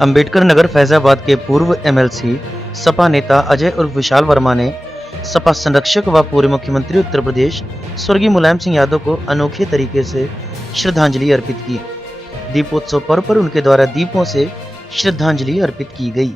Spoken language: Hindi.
अंबेडकर नगर फैजाबाद के पूर्व एमएलसी सपा नेता अजय उर्फ विशाल वर्मा ने सपा संरक्षक व पूर्व मुख्यमंत्री उत्तर प्रदेश स्वर्गीय मुलायम सिंह यादव को अनोखे तरीके से श्रद्धांजलि अर्पित की। दीपोत्सव पर्व पर उनके द्वारा दीपों से श्रद्धांजलि अर्पित की गई।